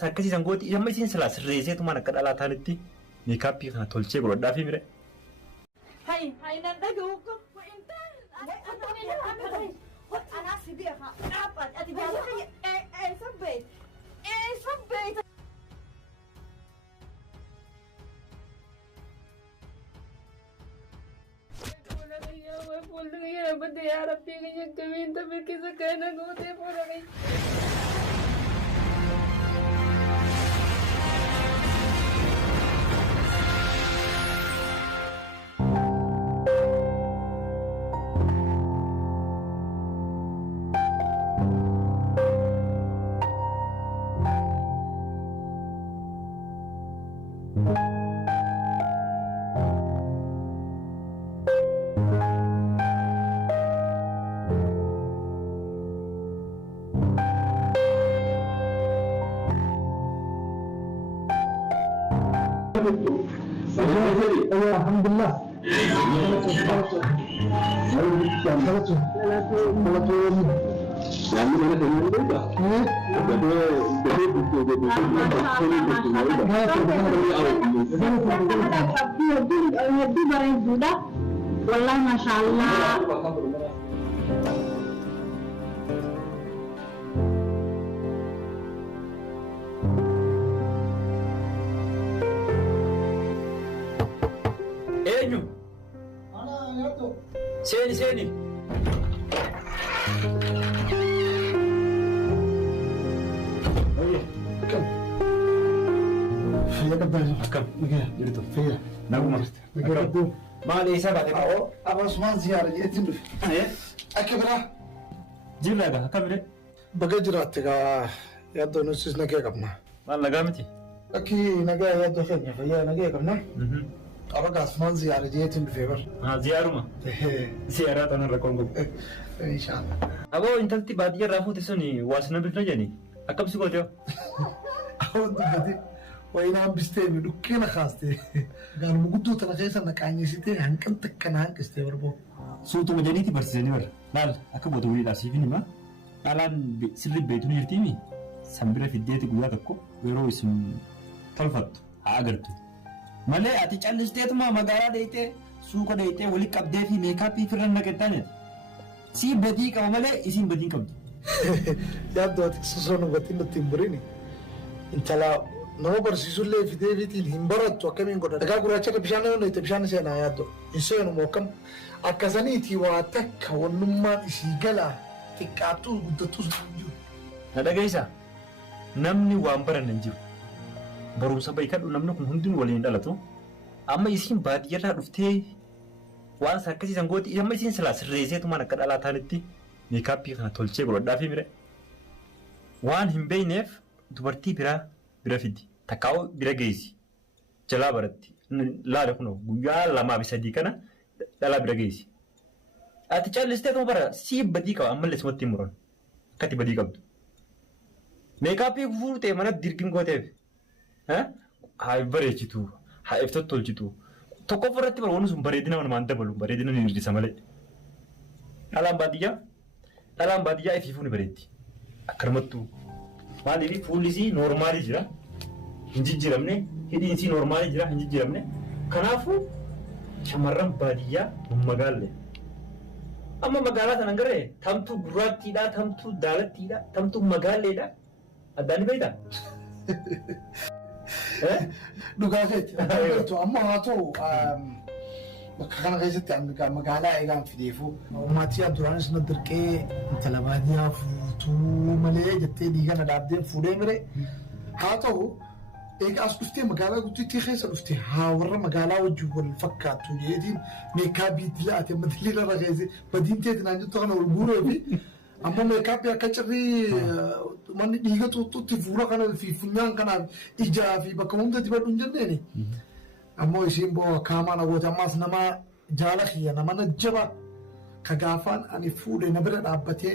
Sakkasi sangooti amma isin silaas reeseetu mana akka dhalaataanitti meekaappii kana tolchee godhadhaafi mire. Hai nan dhaga'u أنا سبيها أبد أتجاهل سبيت سبيت يا بدي يا ربي يا كمين تبي كذا كان قوتي فورني الحمد لله. والله ما شاء الله. Seni. كم فيا قدام كم جريتو فيا نعم جريتو ما ليس بعد أبو عثمان زيارة جيت ندف أكبره جيب لها كم ري بقجرات يا دو نسيس نجا قبنا ما لقامتي أكي نجا يا دو خدمة فيا نجا قبنا أبو عثمان زيارة جيت ندف يبر زيارة ما زيارات أنا ركون إن شاء الله أبو أنت تبي بعدين رافو تسوني واسنا بفنجاني أكم سكوتيو أود بدي وين عم بستوي لكينا خاصتي قال مقدو ترى خيسا انك عني سيتي هنكن تكنا هنك استوربو سوتو مجانيتي برسيني بر لال أكبر تقولي لا سيفيني ما الآن سري بيتوني يرتيمي سامبرا في الديت قولا تكو ويرو اسم تلفت عاقرتو مالي أتيج ألستيت ما مقارا ديتي سوكو ديتي ولي كابدي في ميكابي فرن نكتاني سي بدي كما مالي اسم بدي كابدي يا دوتك سوسونو بتينو تيمبريني انت لا نو برسيسو لي في ديفيتي الهمبرت وكمين قد دغا غراچا بشانو نو تبشان سينا يادو انسانو موكم اكزانيتي واتك ونما اسيغلا تكاتو غدتو سنجو هذا جيسا نمني وامبر ننجو بروسا بايكادو نمنو كن هندين ولين دالتو اما يسين باديا لا دفتي وان ساكسي سانغوتي اما يسين سلاس ريزيتو مانا كدالا تانتي ميكابي كان تولچي غودافي ميره وان همبينيف dubartii bira fidi takkaa'u bira geessi jalaa baratti laala kunoo guyyaa lamaa fi sadii kana dhalaa bira geessi ati callistee tuma bara sii badii qaba ammallee simatti hin muran akkati badii qabdu meekaappii fuutee mana dirqin gooteef haa bareechitu haa iftatti tolchitu tokkoof irratti bara wanni sun bareedina namaan dabalu bareedina ni hir'isa malee dhalaan baadiyyaa ifiifuu ni bareetti akkanumattuu maaliif fuulisi noormaali jira hinjijjiramne hidhiinsi noormaali jira hinjijjiramne kanaafu shamarran baadiyyaa magaalle amma magaalaa sana garee tamtu gurraattiidha tamtu daalattiidha tamtu magaalleedha addaani beeyta dhugaafeeti amma haa ta'u bakka kana keessatti magaalaa eegaan fideefu uummatii abduraanis na dirqee intala baadiyyaa fuutuu malee jettee dhiigana dhaabdeen fuudhee mire haa ta'u egaa as dhuftee magaalaa guddittii keessa dhuftee haa warra magaalaa wajjin wal fakkaattu jeetiin meekaabii dilaate madaliila irra keesse badiin teeti naan jettu kana wal guuree fi amma meekaabii akka cirrii manni dhiiga xuuxutti fuula kana fi funyaan kanaaf ijaa fi bakka hunda dibadhu hin jenneeni. Ammoo isiin boo kaamaan agooti ammaas nama jaala kiyya nama najjaba ka gaafaan ani fuudhe na bira dhaabbatee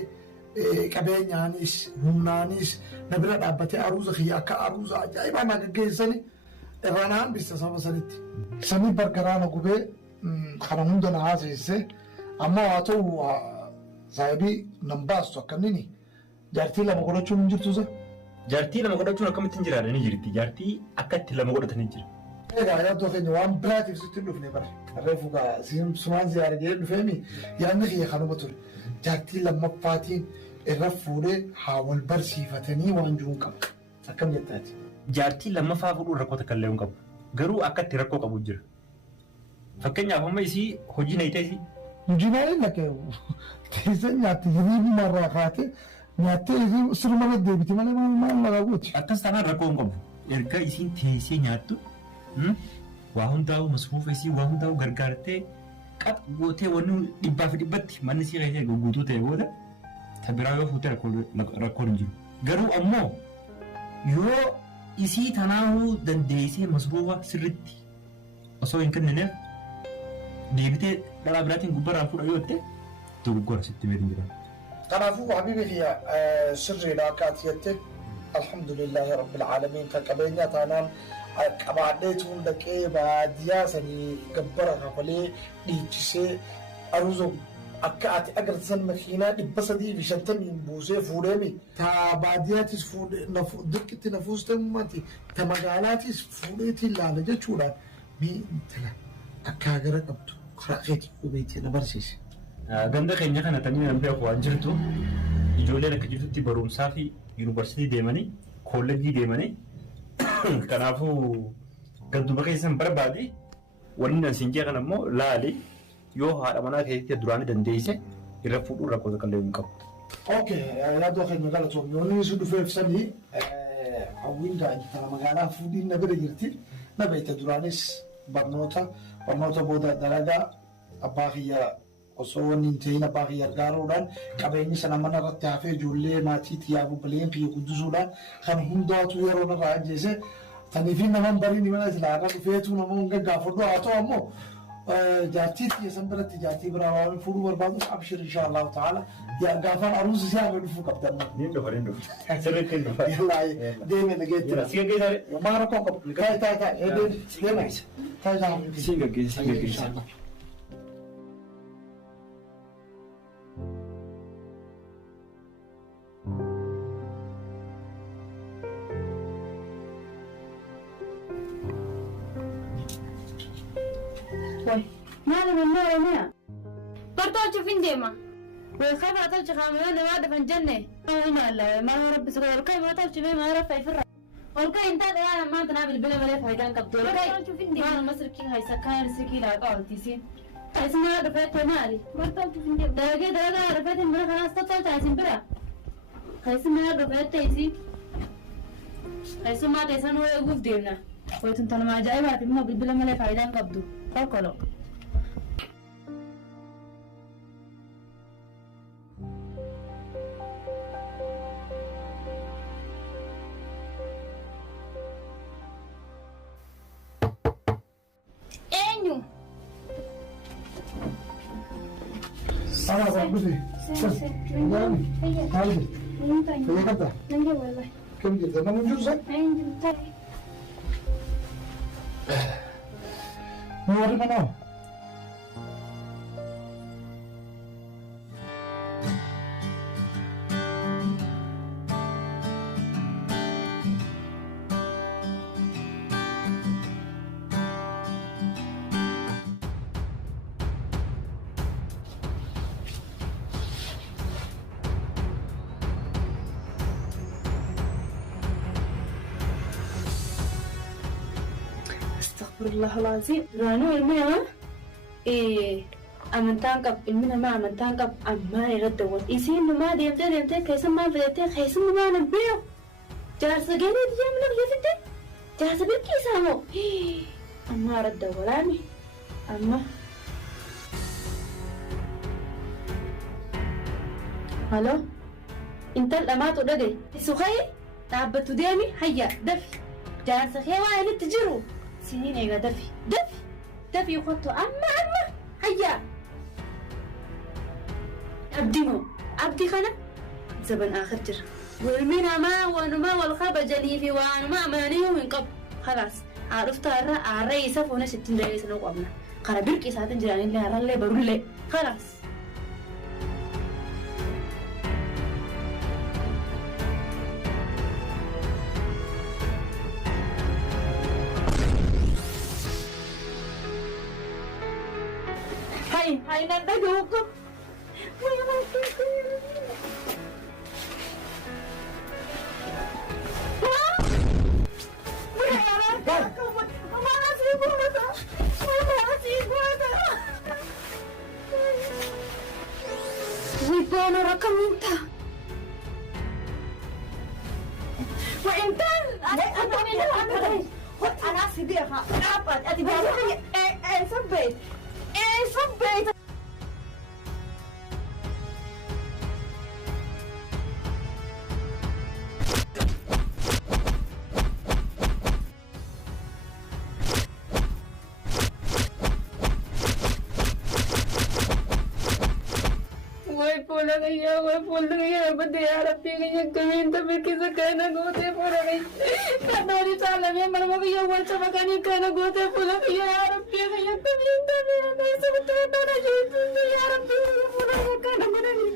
qabeenyaanis humnaanis na bira dhaabbatee aruuza kiyya akka aruuza ajaa'ibaa na gaggeessani irraa na hambisa sama sanitti. Sanii bargaraa na gubee kana hunda na haasesse ammoo haa ta'u saayibii nan baastu akkanini jaartii lama godhachuun hin jirtu sa Jaartii lama godhachuun akkamitti hin jiraanne ni jirti. Jaartii akka itti lama godhatanii jira. Egaa yaaduu keenya waan biraatiif sitti hin dhufne bara. Reefu gaa sumaan ziyaara jedhee dhufeemi yaadni kiyya kanuma ture. Jaartii lammaffaatiin irra fuudhee haa wal barsiifatanii waan jiruun qabu. Akkam jettaati? Jaartii lammaffaa fuudhuun rakkoo takka illee hin qabu. Garuu akka itti rakkoo qabu jira. Fakkeenyaaf amma isii hojii na hiitee Injinaarii naqee teessee nyaatti hiriirri marraa kaatee nyaattee sirma gaddeebiti malee maal nagaa gooti. akkas taanaan rakkoo hin qabu. Erga isiin teessee nyaattu waa hundaa'u masruufa isii waa hundaa'u gargaartee qap gootee wanni dhibbaa fi dhibbatti manni isii keessee guutuu ta'e booda tabiraa yoo fuutee rakkoon hin jiru. Garuu ammoo yoo isii tanaahuu dandeessee masruufa sirritti osoo hin kennineef deebitee dhalaa biraatiin gubbarraa fuudha yoo ta'e dogoggora sitti meetiin jira. Kanaafuu habiibi kiyya sirriidha akka ati jette alhamdulillahi rabbil aalamiin kan qabeenyaa taanaan qabaadheetuun dhaqee baadiyyaa sanii gabbara kafalee dhiichisee aruuza akka ati agarsiisan makiinaa 350 buusee fuudheemi. Ta baadiyyaatis fuudhee dirqitti na fuustee ummati ta magaalaatis fuudheetii ilaala jechuudhaan mii intala akka gara qabdu karaa keetii qubeetii na barsiise. Ganda keenya kana tanii nan beeku waan jirtu ijoolleen akka jirtutti barumsaa fi yuunivarsiitii deemanii kolleejjii deemanii kanaafuu gadduma keessan barbaade wanni nan siin jee kan ammoo laali yoo haadha manaa keessatti duraanii dandeesse irra fuudhuu rakkoo takka illee hin qabu. Okay, yaaduu keenya galatoomne wanni isin dhufeef sanii hawwiin gaa'ela magaalaa fuudhiin na bira jirti na beekte duraanis barnoota booda dalagaa abbaa kiyya osoo wanni hin ta'in abbaa kiyya gargaaruudhaan qabeenyi sana mana irratti hafee ijoollee maatii xiyyaa bubbileen kiyya guddisuudhaan kan hundaatu yeroo irraa ajjeese taniifi naman bariin mana islaarra dhufeetu namoonni gaggaafadhu haa ta'u ammoo jaartii xiyya san biratti jaartii biraa waan fuudhuu barbaadus abshir insha Allah ta'ala gaafaan aruusi si hafe dhufuu qabdan. Niin dhufa. Sirriitti hin dhufa. Yallaa deeme nageettira. Si gaggeessare. Maa rakkoo qabu. Taa'e deeme. Taa'e Si gaggeessa. ماذا من نوع هنا؟ برتوش فين ديما؟ ويخاف أطلش خاملون ما دفن جنة ما هو رب سكر والكاي ما طلش بيه ما رفع يفرع والكاي انت أنا ما تنابل بلا ملف هيدان كبدو برتوش فين ديما؟ ما المصر كي هاي سكان سكي لا قال تيسين اسمها رفعت مالي برتوش فين ديما؟ دلقي رفعت الملك أنا استطلت عايزين برا اسمها رفعت تيسين اسمها تيسان هو يقف ديرنا ويتنطن ما جايبات ما بلا ملف هيدان كبدو فاكلو أنا أقول هاي هي كذا كم جدا أنا موجود صح؟ نوري منام الله العظيم رانو المنا أمنتان قب المنا ما أمنتان قب أما يردون يسين ما ديمتى كيسن ما فديتي كيسن ما نبيو جالس جاني ديام لك يفتي جالس بيكي سامو أما رد ولامي أما هلو انت الأمات ودقي سخي تعبتو ديامي هيا دفي جالس خيوان اللي تجرو سنين يا دفي يخطو أما هيا عبدي خنا زبن آخر جر والمنا ما ونما والخاب جليفي وانما مانيه من قبل خلاص عرفت الرئيس فونا 60 رئيس نقومنا قرا بركي ساعتين جيرانين اللي هرلي برولي خلاص Ay, nandagaw ko. May natin ko yun. Ha? May naman ka. Makasibo na ta. Makasibo na ta. Uy, paano ra ka minta? Intan! Ano nila? Hot anak si dia ka. Dapat at ibawa sabay. Sabay. Wai pulang iya bade harap pinginnya kawin tapi kisah kana gote pulang kadori salam ya mana mau iya wal coba kani kana gote pulang iya harap pinginnya kawin tapi ada sebetulnya ada itu iya harap pinginnya pulang kana mana ni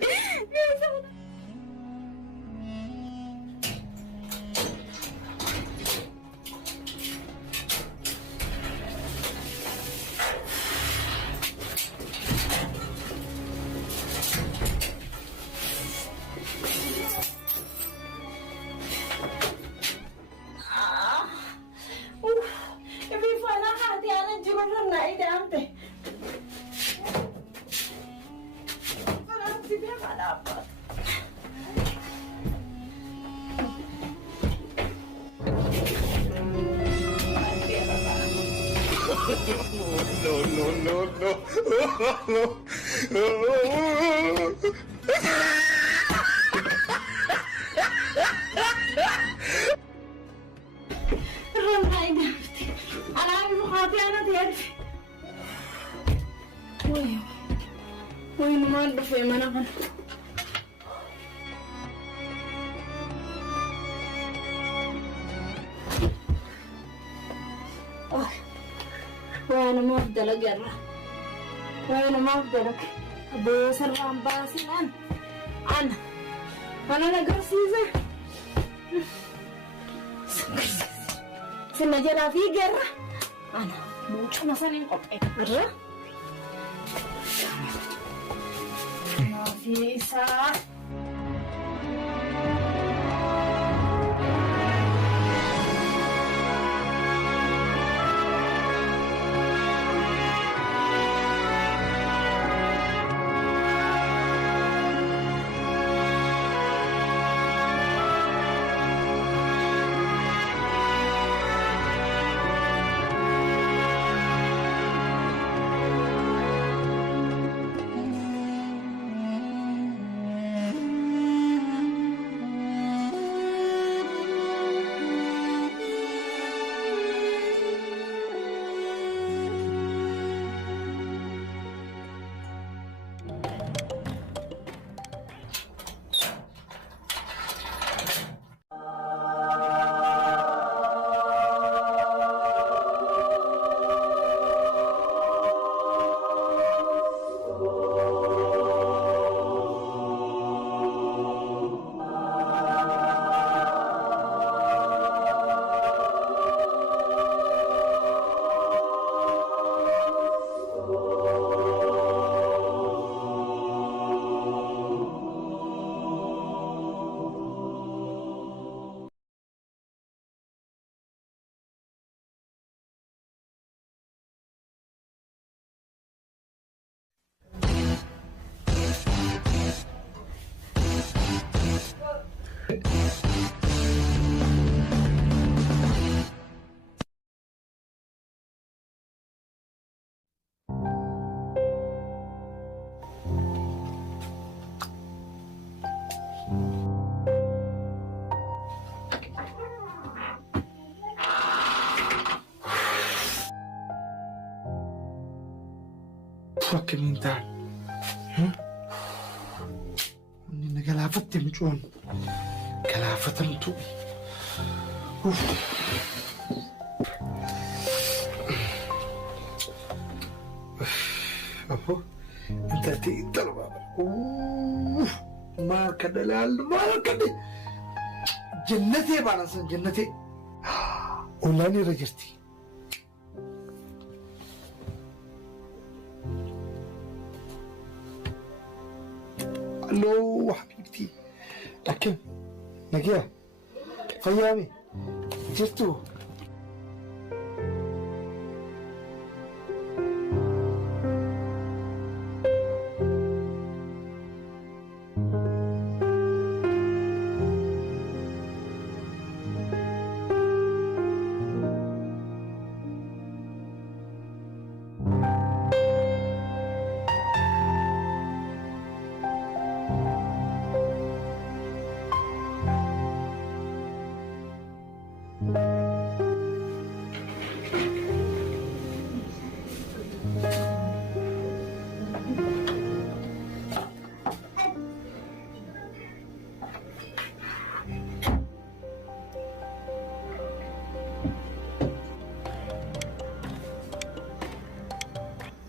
Uy, naman, buffet man ako. Wala na mo dalagan. Wala na mo dalag. Abo, sarang basilan. Ano nag-rasiza? Sengaja na figure. Mucho na sa niyong kopek. Gara? Nafisa. Fucking mintaan. Inni na galaafatte mucoon. Galaafatamtu. Apo, intalti intala baaba. Maal ka dalaal maal ka de. Jannatee baana san jannatee. Olaani irra jirti. الو حبيبتي لكن نجية فيامي جرتو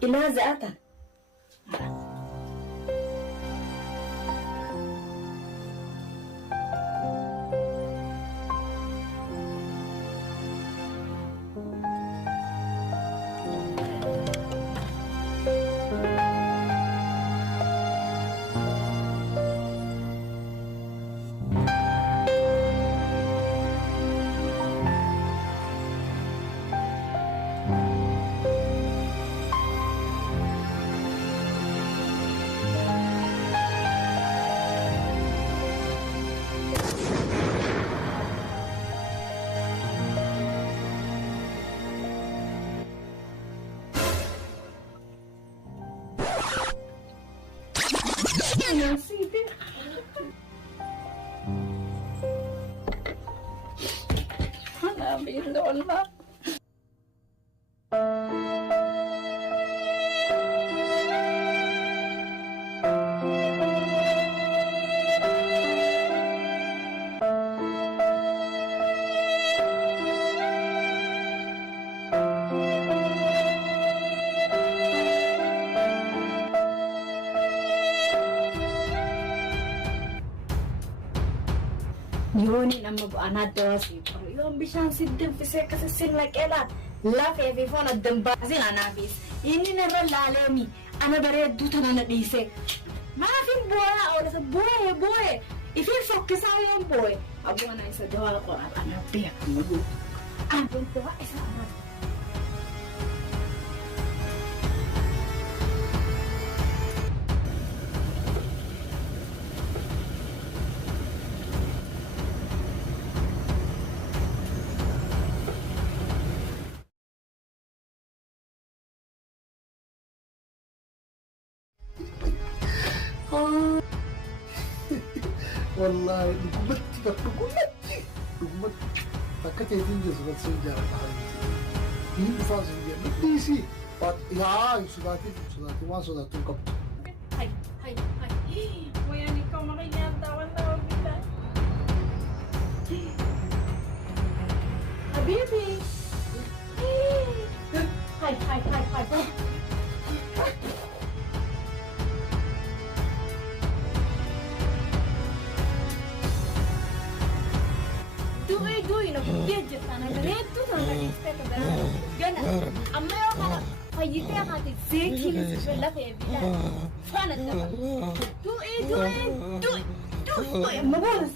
إلى زأتا يا سيدي أنا بيد والله يوني لما بأنا دواسي يوم بيشان سيدن في سكة السن لكيلا لا في فون الدنبازين أنا بيس إني نرى العالمي أنا بريد دوتنا نديسي ما في بويا أو بويا بويا إفي فوكسا يوم بويا أبو أنا يسدوا القرآن أنا بيك مجود أنا بنت وائسة أنا والله رقمتي فكرت تنجز بس سنجارة حبيبتي مين بفاز سنجارة ديسي يا سوداتي ما سوداتي قبل هاي ويعني كم غير دا والله بالله حبيبي هاي دوي نبيجت أنا بريت دوتنا نكستك برا جنا أما يوم أنا فيتي هاتي زيكي لسه في بلا فانا دوي ما بقول